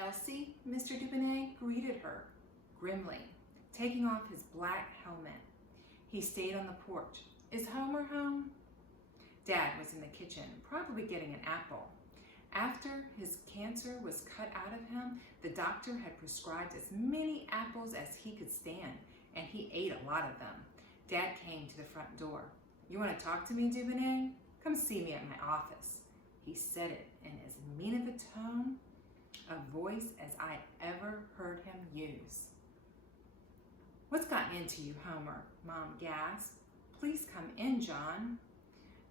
Elsie, Mr. Dubonnet greeted her grimly, taking off his black helmet. He stayed on the porch. Is Homer home? Dad was in the kitchen, probably getting an apple. After his cancer was cut out of him, the doctor had prescribed as many apples as he could stand, and he ate a lot of them. Dad came to the front door. You want to talk to me, Dubonnet? Come see me at my office. He said it in as mean of a tone, a voice as I ever heard him use. What's gotten into you, Homer? Mom gasped. Please come in, John.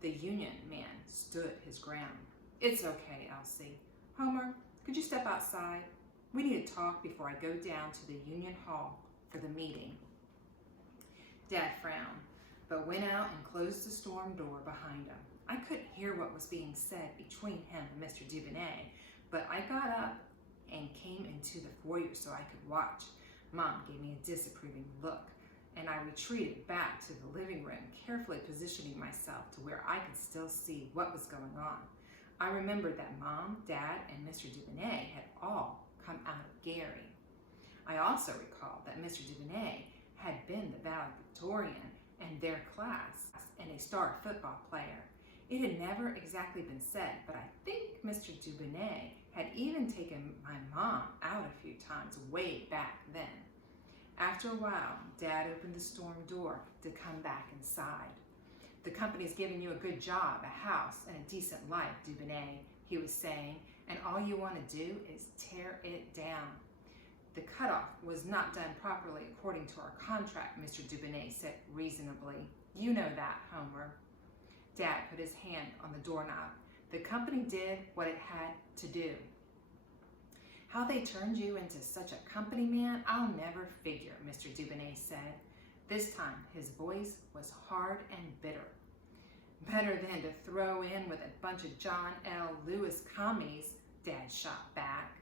The union man stood his ground. It's okay, Elsie. Homer, could you step outside? We need to talk before I go down to the union hall for the meeting. Dad frowned, but went out and closed the storm door behind him. I couldn't hear what was being said between him and Mr. Dubonnet, but I got up and came into the foyer so I could watch. Mom gave me a disapproving look, and I retreated back to the living room, carefully positioning myself to where I could still see what was going on. I remembered that Mom, Dad, and Mr. Dubonnet had all come out of Gary. I also recalled that Mr. Dubonnet had been the valedictorian in their class and a star football player. It had never exactly been said, but I think Mr. Dubonnet had even taken my mom out a few times way back then. After a while, Dad opened the storm door to come back inside. The company's giving you a good job, a house, and a decent life, Dubonnet, he was saying, and all you want to do is tear it down. The cutoff was not done properly according to our contract, Mr. Dubonnet said reasonably. You know that, Homer. Dad put his hand on the doorknob. The company did what it had to do. How they turned you into such a company man, I'll never figure, Mr. Dubonnet said. This time, his voice was hard and bitter. Better than to throw in with a bunch of John L. Lewis commies, Dad shot back.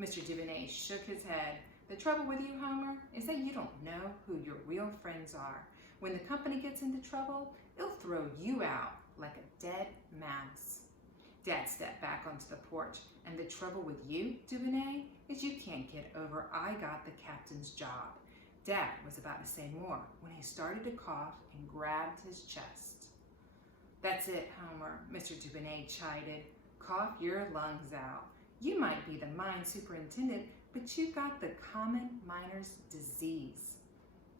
Mr. Dubonnet shook his head. The trouble with you, Homer, is that you don't know who your real friends are. When the company gets into trouble, it'll throw you out like a dead mouse. Dad stepped back onto the porch, and the trouble with you, Dubonnet, is you can't get over I got the captain's job. Dad was about to say more when he started to cough and grabbed his chest. That's it, Homer, Mr. Dubonnet chided. Cough your lungs out. You might be the mine superintendent, but you've got the common miner's disease.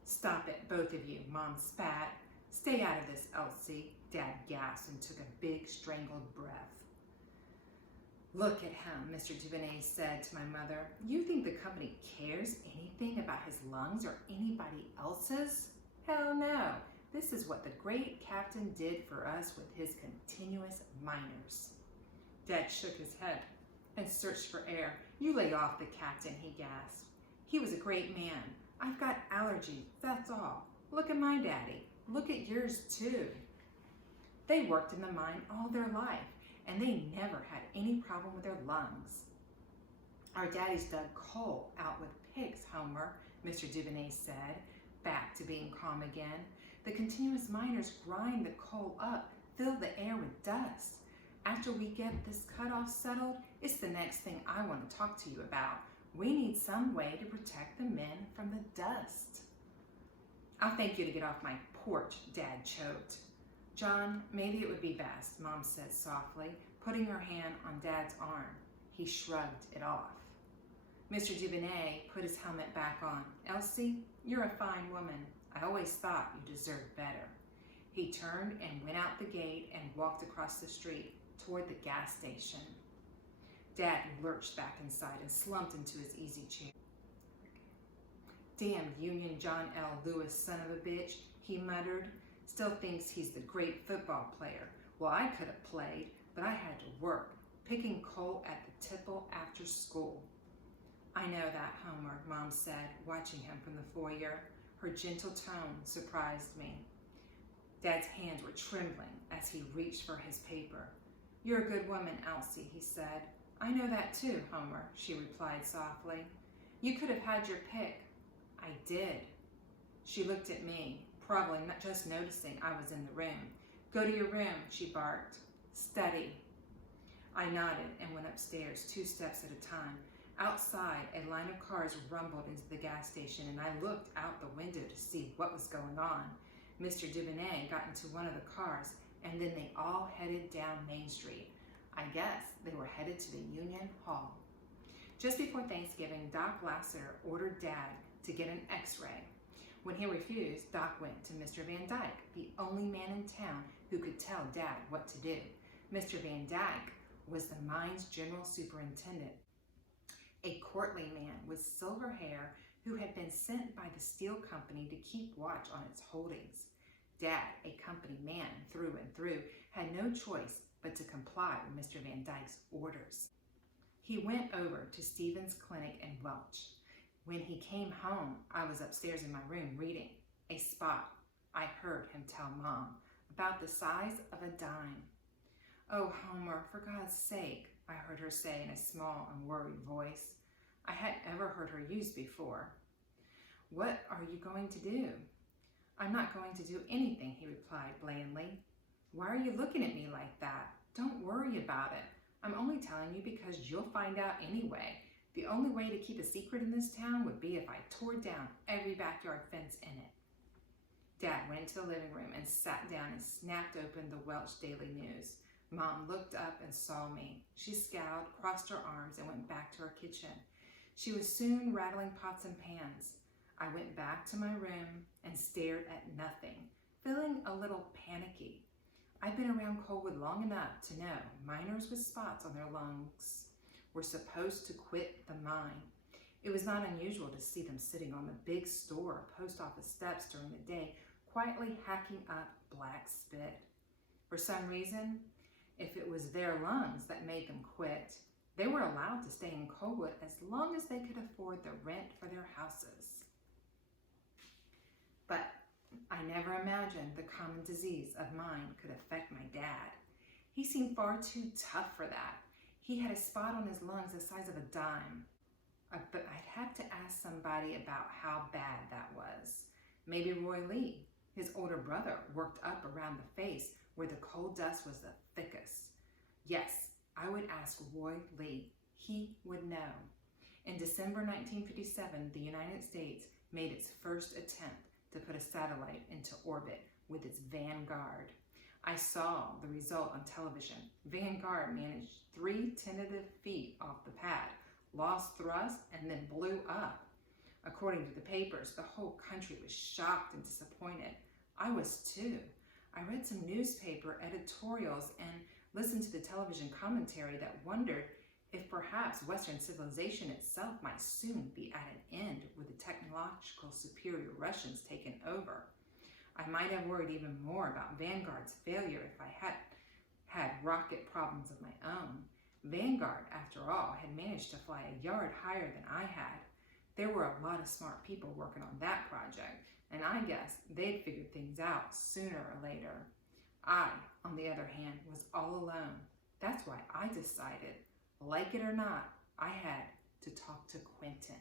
Stop it, both of you, Mom spat. Stay out of this, Elsie, Dad gasped and took a big strangled breath. Look at him, Mr. Dubonnet said to my mother. You think the company cares anything about his lungs or anybody else's? Hell no. This is what the great captain did for us with his continuous miners. Dad shook his head and searched for air. You lay off the captain, he gasped. He was a great man. I've got allergies, that's all. Look at my daddy. Look at yours too. They worked in the mine all their life, and they never had any problem with their lungs. Our daddies dug coal out with pigs, Homer, Mr. Dubonnet said, back to being calm again. The continuous miners grind the coal up, fill the air with dust. After we get this cutoff settled, it's the next thing I want to talk to you about. We need some way to protect the men from the dust. I'll thank you to get off my porch, Dad choked. John, maybe it would be best, Mom said softly, putting her hand on Dad's arm. He shrugged it off. Mr. Dubonnet put his helmet back on. Elsie, you're a fine woman. I always thought you deserved better. He turned and went out the gate and walked across the street toward the gas station. Dad lurched back inside and slumped into his easy chair. Damn Union John L. Lewis, son of a bitch, he muttered. Still thinks he's the great football player. Well, I could have played, but I had to work, picking coal at the tipple after school. I know that, Homer, Mom said, watching him from the foyer. Her gentle tone surprised me. Dad's hands were trembling as he reached for his paper. You're a good woman, Elsie, he said. I know that too, Homer, she replied softly. You could have had your pick. I did. She looked at me, probably not just noticing I was in the room. Go to your room, she barked. Study. I nodded and went upstairs 2 steps at a time. Outside, a line of cars rumbled into the gas station, and I looked out the window to see what was going on. Mr. Dubonnet got into one of the cars, and then they all headed down Main Street. I guess they were headed to the Union Hall. Just before Thanksgiving, Doc Lassiter ordered Dad to get an x-ray. When he refused, Doc went to Mr. Van Dyke, the only man in town who could tell Dad what to do. Mr. Van Dyke was the mine's general superintendent, a courtly man with silver hair who had been sent by the steel company to keep watch on its holdings. Dad, a company man through and through, had no choice but to comply with Mr. Van Dyke's orders. He went over to Stevens Clinic in Welch. When he came home, I was upstairs in my room reading. A spot, I heard him tell Mom, about the size of a dime. "Oh, Homer, for God's sake," I heard her say in a small and worried voice. I hadn't ever heard her use before. "What are you going to do?" "I'm not going to do anything," he replied blandly. "Why are you looking at me like that? Don't worry about it. I'm only telling you because you'll find out anyway. The only way to keep a secret in this town would be if I tore down every backyard fence in it." Dad went into the living room and sat down and snapped open the Welch Daily News. Mom looked up and saw me. She scowled, crossed her arms, and went back to her kitchen. She was soon rattling pots and pans. I went back to my room and stared at nothing, feeling a little panicky. I'd been around Coalwood long enough to know miners with spots on their lungs were supposed to quit the mine. It was not unusual to see them sitting on the big store or post office steps during the day, quietly hacking up black spit. For some reason, if it was their lungs that made them quit, they were allowed to stay in Coalwood as long as they could afford the rent for their houses. But I never imagined the common disease of mine could affect my dad. He seemed far too tough for that. He had a spot on his lungs the size of a dime. But I'd have to ask somebody about how bad that was. Maybe Roy Lee, his older brother, worked up around the face where the coal dust was the thickest. Yes, I would ask Roy Lee. He would know. In December 1957, the United States made its first attempt to put a satellite into orbit with its Vanguard. I saw the result on television. Vanguard managed 3 tentative feet off the pad, lost thrust, and then blew up. According to the papers, the whole country was shocked and disappointed. I was too. I read some newspaper editorials and listened to the television commentary that wondered if perhaps Western civilization itself might soon be at an end with the technological superior Russians taking over. I might have worried even more about Vanguard's failure if I had had rocket problems of my own. Vanguard, after all, had managed to fly a yard higher than I had. There were a lot of smart people working on that project, and I guess they'd figured things out sooner or later. I, on the other hand, was all alone. That's why I decided, like it or not, I had to talk to Quentin.